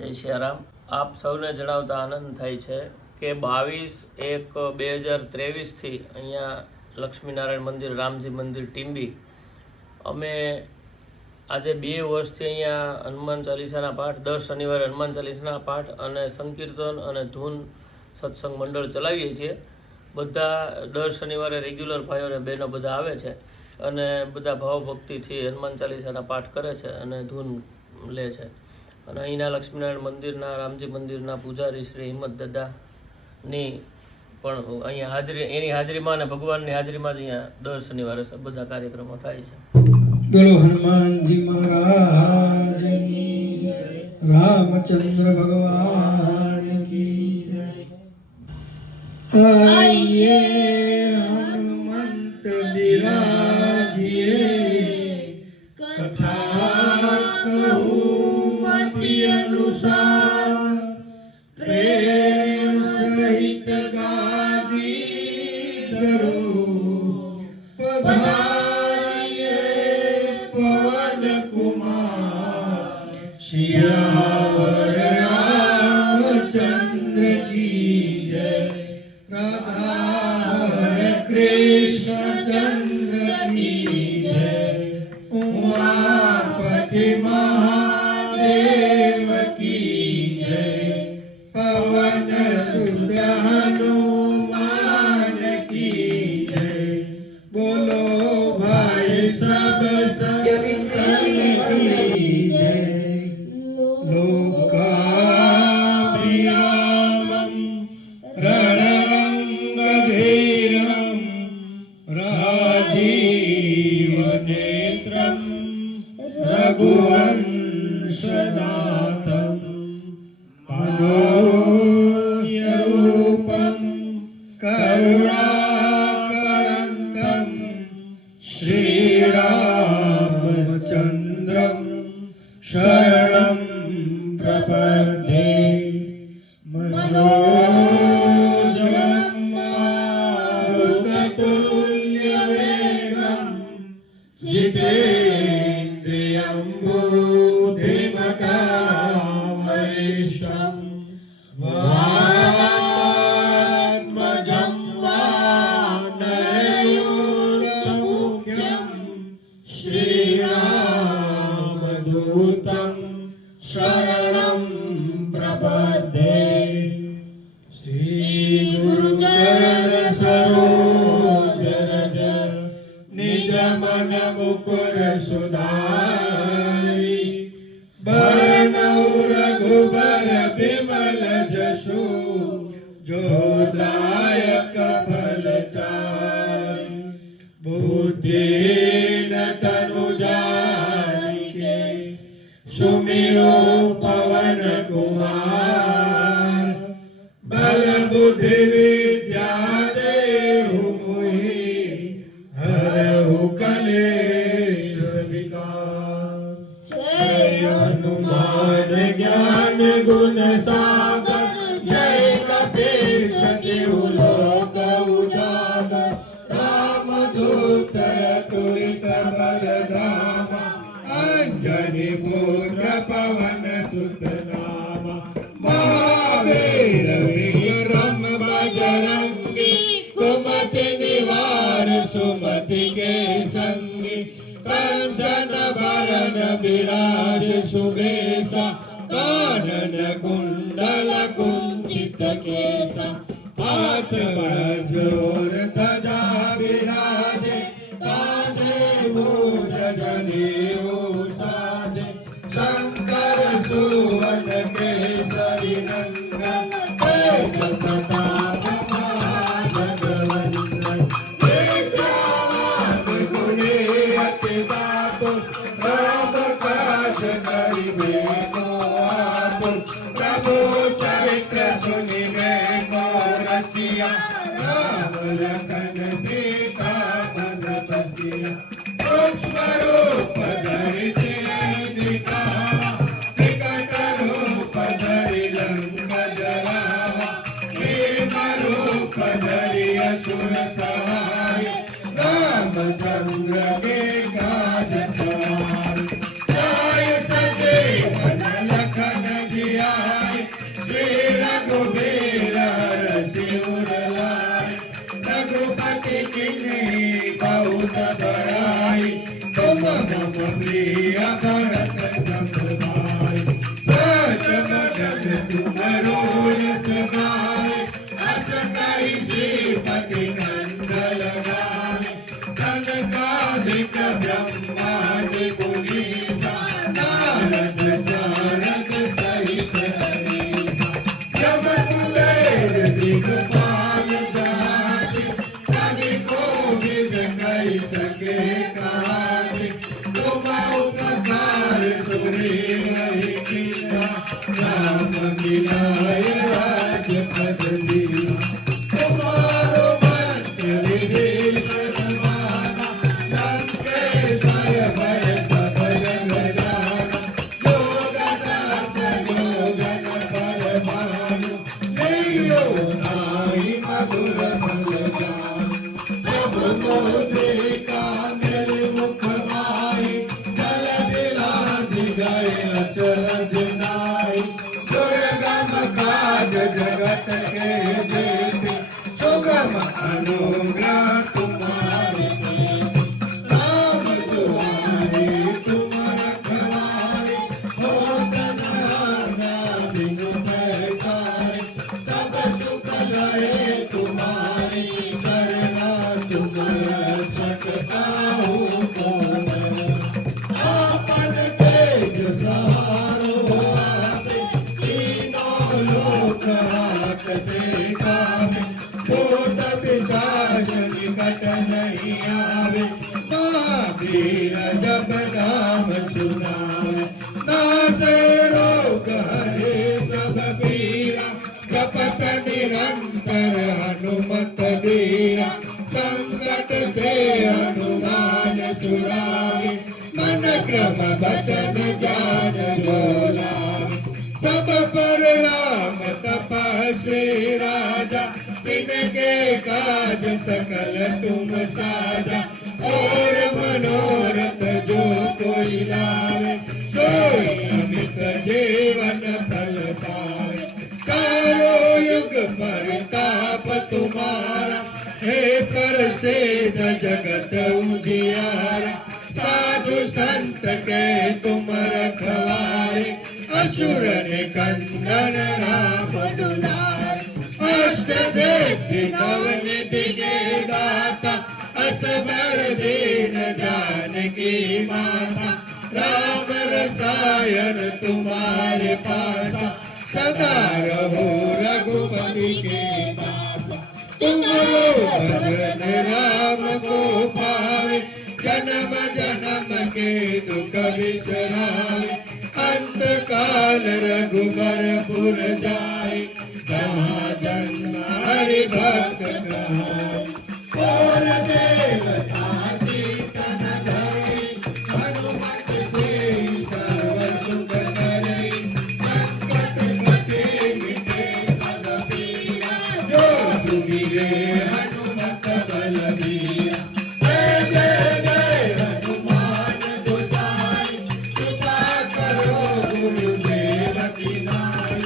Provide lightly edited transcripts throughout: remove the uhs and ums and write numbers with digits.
જય સિયારામ। આપ સૌને જણાવતા આનંદ થાય છે કે 22/1/2023 અહીંયા લક્ષ્મીનારાયણ મંદિર, રામજી મંદિર ટીંબી અમે આજે 2 વર્ષથી અહીંયા હનુમાન ચાલીસાના પાઠ, દર શનિવારે હનુમાન ચાલીસાના પાઠ અને સંકીર્તન અને ધૂન સત્સંગ મંડળ ચલાવીએ છીએ। બધા દર શનિવારે રેગ્યુલર ભાઈઓ અને બહેનો બધા આવે છે અને બધા ભાવભક્તિથી હનુમાન ચાલીસાના પાઠ કરે છે અને ધૂન લે છે। અને અહીંના લક્ષ્મીનારાયણ મંદિરના, રામજી મંદિરના પૂજારી શ્રી હિંમત દાદાની પણ અહીંયા હાજરી, એની હાજરીમાં અને ભગવાનની હાજરીમાં જ અહીંયા દર શનિવારે બધા કાર્યક્રમો થાય છે। બોલો હનુમાનજી મહારાજની જય, રામચંદ્ર ભગવાન કી જય। આઈએ હનુમંત બિરાજીએ, કથા કહું મતિ અનુસાર, પ્રેમ સહિત ગાદી ધરું, પધારીએ પવન કુમાર, શિયાવર રામચંદ્ર કી જય, રાધા કૃષ્ણ ચંદ્ર કી જય, ઉમાપતિ મહાદેવ की जय, पवन सुत हनुमान की जय। बोलो भाई सब संतन की जय। लोकाभिरामं रणरंगधीरं, राजीवनेत्रं रघुवंशनाथं, मनोहररूपं करुणाकरन्तं, श्रीरामचन्द्रं शरणं प्रपद्ये। मनोजवं मारुततुल्यवेगं, जितेन्द्रियं बुद्धिमतां वातात्मजं वानरयूथमुख्यं, श्रीरामदूतं शरणं प्रपद्ये। श्रीगुरुचरण सरोज रज, निज मन मुकुर सुधारि, बरनौ रघुबर बिमल जसु, जो दायक फलचारि। बुद्धिहीन तनु जानिके, सुमिरो पवन कुमार, बल बुद्धि विद्या देहु मोहि, हरहु कलेश विकार। जय हनुमान ज्ञान गुण सागर, जय कपीस तिहु लोक उजागर। रामदूत अतुलित बल धामा, अंजनी पुत्र पवन सुत नामा। महावीर विक्रम बजरंगी, कुमति निवार सुमति के संगी। कंचन बरन विराज सुबेसा, कानन कुंडल कुंचित केसा। हाथ वज्रोर ध्वजा विराजे, कांधे मूज जनेऊ साजे। शंकर सुवन केसरी नंदन, तेज प्रताप महाजगवंदन। विद्यावान गुणी अति दातु, राम काज करिबे को आतुर। प्रभु चरित्र सुनिबे को रसिया, राम लखन सीता मन बसिया। सूक्ष्म रूप धरि सिरहि दिखावा, विकट रूप धरि लंक जरावा। भीम रूप धरि असुर सहारे, रामचंद्र के काज सवारे। जय सजीवन लखन जिया, बेर शिवरलाय रघुपति किन्हीं बहुत बड़ाई तुम मम प्रिय भरत सम भाई सच मगन तुम रोज गाय अस करी श्रीपति नंदन गाय सनकादिक ब्रह्मादि मुनीसा नारद सारद सहित हरीसा जब कुबेर दिगपाल जाति कवि कोविद कहि सके काहि तुम उपकार सुग्रीव कीन्हा राम मिलाय राजपद दीन्हा तुम्हारो मंत्र विभीषण माना लंकेश्वर भय सब जग जाना जोगन पर भानु लियो नाहि मधुर फल जानु प्रभु मुद्रिका मेल मुख माहि जल दिलाधि गए अचरज नाहि दुर्गम काज जगत के जेते सुगम अनुग्रह तुम्हारे राम दुआरे तुम रखवारे होत न बिनु पैसारे सब सुख लहे तुम्हारी करना तुम रक्षक काहू को आपन तेज सहारो आपे तीनों लोक हाकते काबे भूत पिशाच निकट नहीं आवे महावीर जब नाम सुनावे नासे रोग हरे सब पीरा जपत निरंतर हनुमत धीरा संकट से हनुमान छुड़ावे मन क्रम वचन ध्यान जो लावे सब पर राम तपस्वी राजा तिनके काज सकल तुम साजा और मनोरथ जो कोई लावे सोई अमित जीवन फल पावे चारों युग परताप तुम्हारा हे प्रसिद्ध जगत उजियारा साधु संत के तुम रखवारे असुर निकंदन राम दुलारे अष्ट सिद्धि नव निधि के दाता असबर दीन जानकी माता राम रसायन तुम्हारे पासा सदा रहो रघुपति के पासा तुम्हारो भजन राम को पावे जन्म जन्म के दुख बिसरावे अंत काल रघुबरपुर जाए जहाँ जन्म हरि भक्त कहाए और देवता कीर्तन धरे हनुमत से सर्व सुख करे संकट कटे मिटे सब पीरा जो सुमिरे हनुमत बलबीरा जय जय जय हनुमान गोसाई कृपा करो गुरुदेव की नाई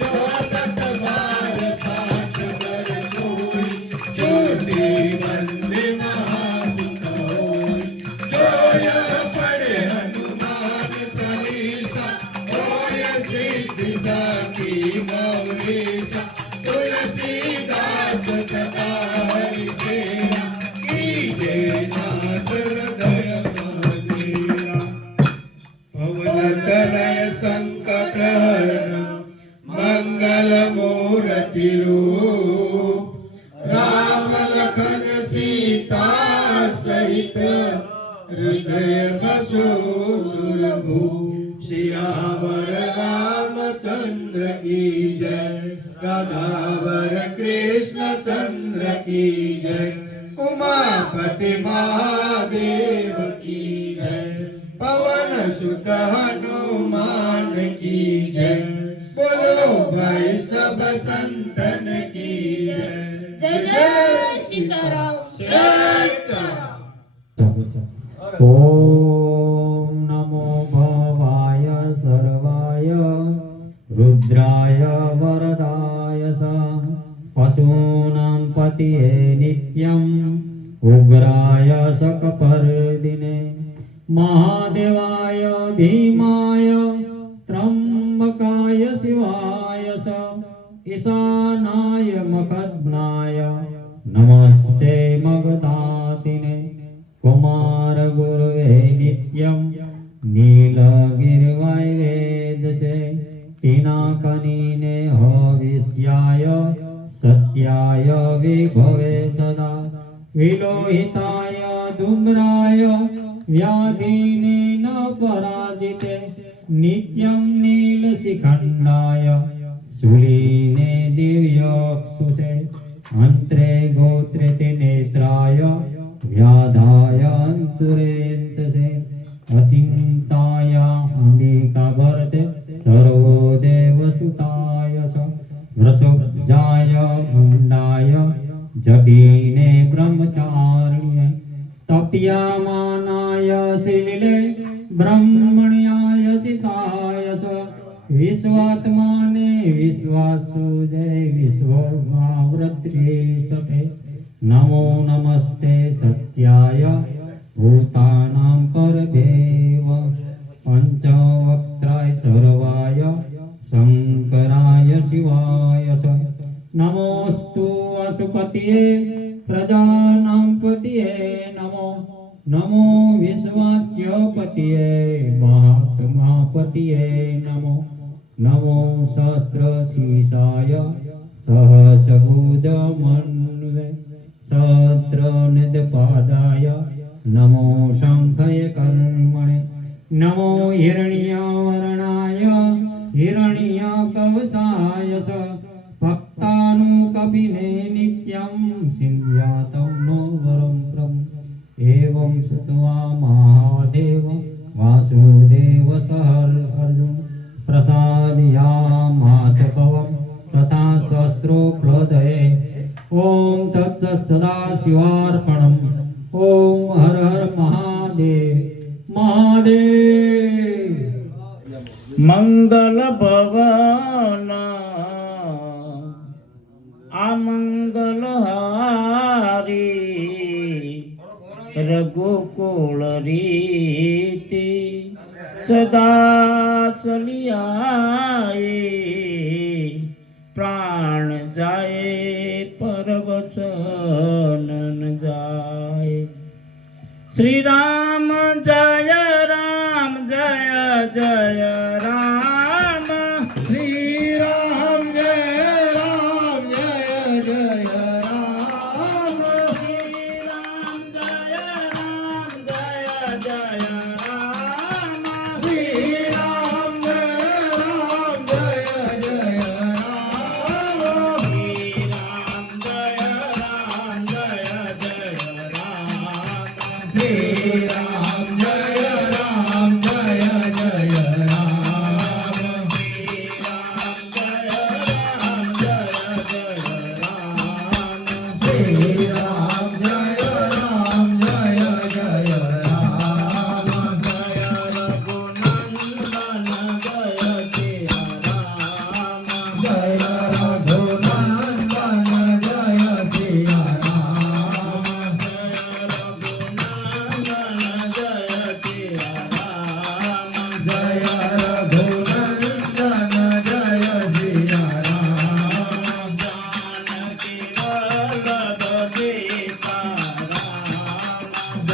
जो सत बार पाठ कर सोई ज्योति वंदे महासुख होई जो यह पढ़े हनुमान चालीसा होय सिद्धि साखी गौरीसा तुलसीदास सदा हरि तेरा कीजे नाथ हृदय महादेवा पवन तनय संकट हरण मंगल मूर्ति रूप राम लखन सीता सहित हृदय बसो सुरभूप सियावर रामचंद्र की जय राधावर कृष्ण चंद्र की जय उमापति महादेव की जय पवन सुत हनुमान की जय बोलो भाई सब संतन की जय जय जय सीताराम सीताराम। ओम नमो भवाय सर्वाय रुद्राय वरदाय पशूनां पतिये नित्यम् उग्राय शकपर्दिने महादेवाय भीमाय त्र्यम्बकाय शिवाय च ईशानाय मखद्नाय नमस्ते मगधातिने कुमारगुरुवे नित्यं नीलगिरिवाय वेदसे पिनाकनीने हविष्याय सत्याय विभवे सदा विलोहिताय धूम्राय व्याधिने न पराजिते नित्यं नीलशिखण्डाय शूलिने दिव्यक्षुषे अन्त्रे गोत्रे नेत्राय व्याधाय अंसुरेन्तसे अचिन्ताय अंबिकाभरते सर्वदेवसुताय च वृषभजाय मुण्डाय जटिने ब्रह्मचारिणे तप्यमानाय शिलिले ब्रह्मण्याय चिताय च विश्वात्माने विश्वासुदे विश्वमावृत्रिसते नमो नमस्ते सत्याय भूतानां परदेव पंचवक्त्राय सर्वाय शंकराय शिवाय च नमोस्तु वसुपतये प्रजानां पतये नमो नमो विश्वाच्यपतये महात्मापतये नमो नमो सहस्रशीर्षाय सहस्रभुजमन्वे सहस्रनिधपादाय नमो शङ्खय कर्मणे नमो हिरण्यवर्णाय हिरण्यकवचाय च भक्तानुकपिने नित्यं सिंध्यातं नो वरं प्रभु एवं श्रुत्वा महादेव वासुदेव अर्जुन प्रसादयामास पवं तथा शस्त्रोपलदये ॐ तत्सत् सदाशिवार्पणम् ॐ हर हर महादेव महादेव मंगल भवन आमंगल हारी रघुकुल रीति सदा चलियाए प्राण जाए परवचन न जाए। श्री राम जय राम जय जय राम श्री राम जय राम जय जय राम श्री राम जय राम जय जय राम श्री राम जय राम जय जय राम श्री राम जय राम जय जय राम श्री राम जय राम जय जय राम श्री राम जय राम जय जय राम श्री राम रघुनंदन जय सिया राम जय रघुनंदन जय सिया राम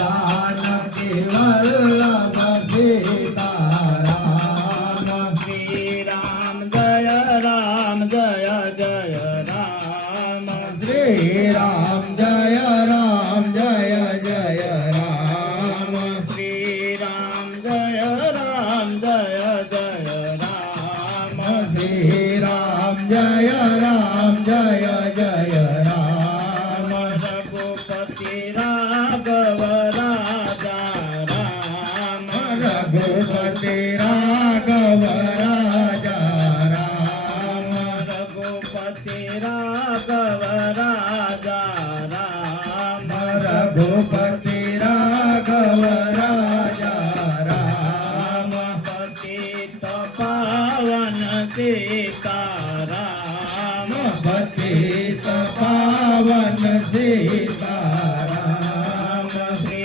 जानकी वल्लभ सीता राम श्री राम जय राम जय जय राम श्री राम जय राम जय जय राम श्री राम जय राम जय जय राम श्री राम जय राम जय जय राम रघुपति राघव राजा राम रघुपति राघव राजा राम रघुपति राघव राजा राम रघुपति राघव राजा राम पतित पावन सीताराम पतित पावन सीताराम श्री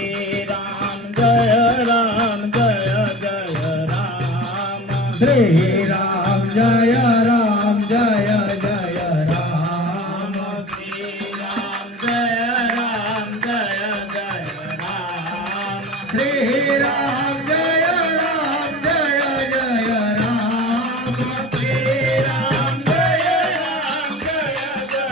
राम जय राम जय जय राम श्री राम जय राम जय जय राम श्री राम जय राम जय जय राम श्री राम जय राम जय जय राम श्री राम जय राम जय जय राम श्री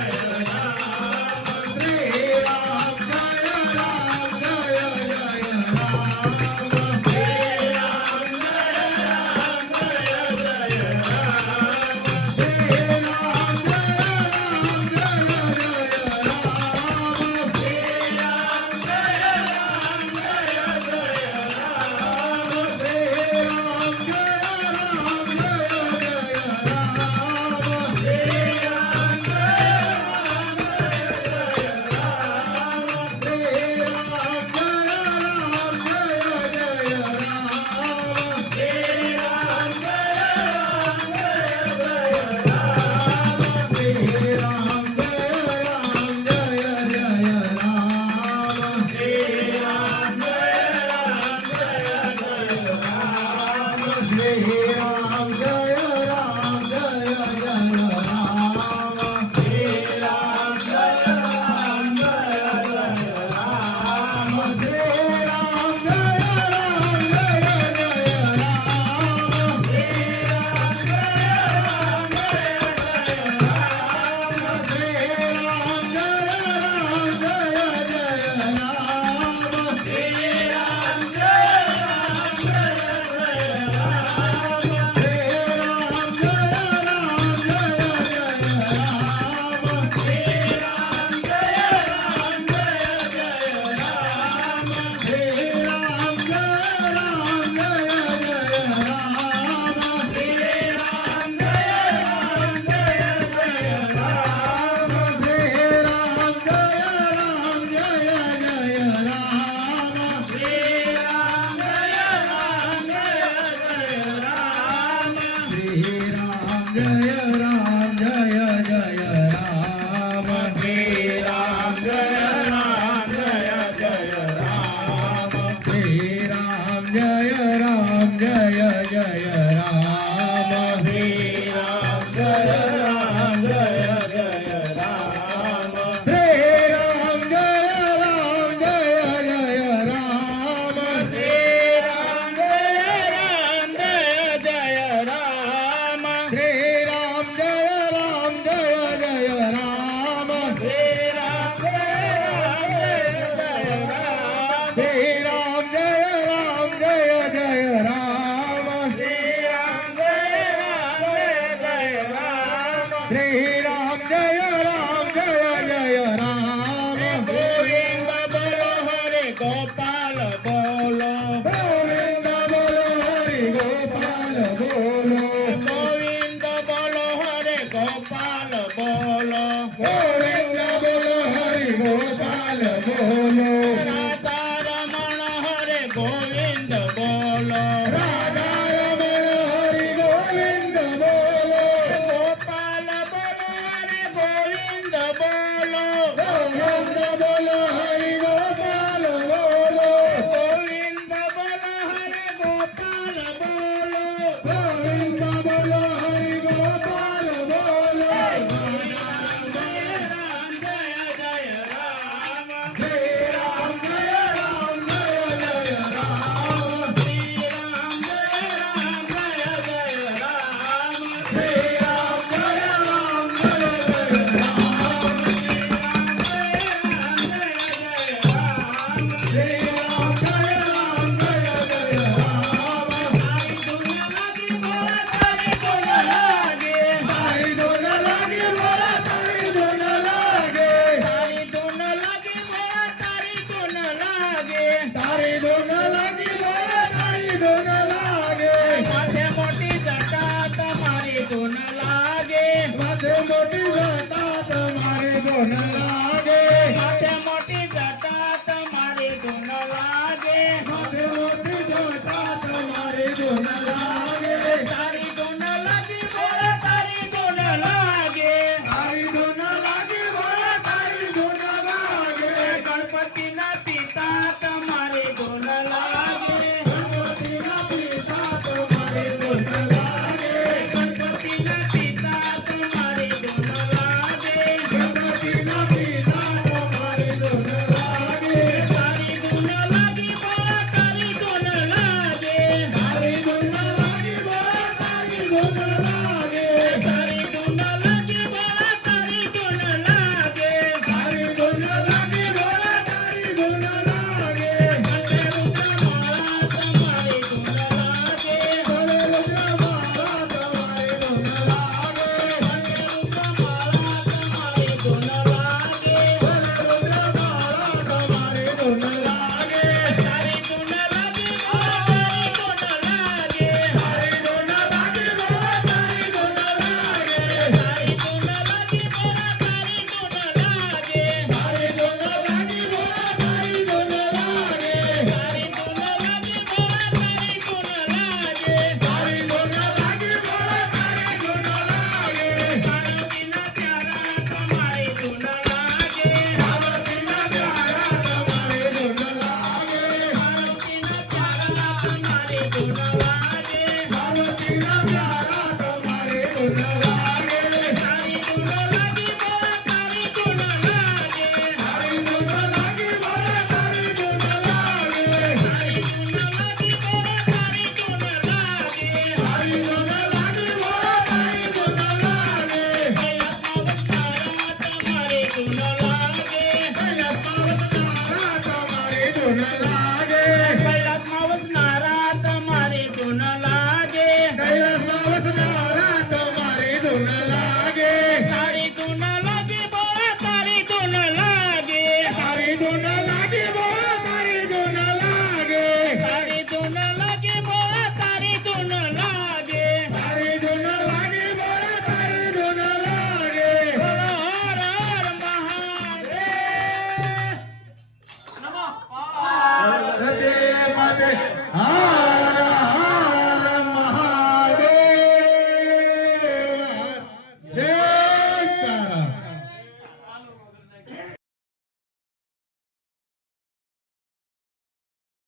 राम जय राम जय जय Jai Ram, Jai लागे साडी तुना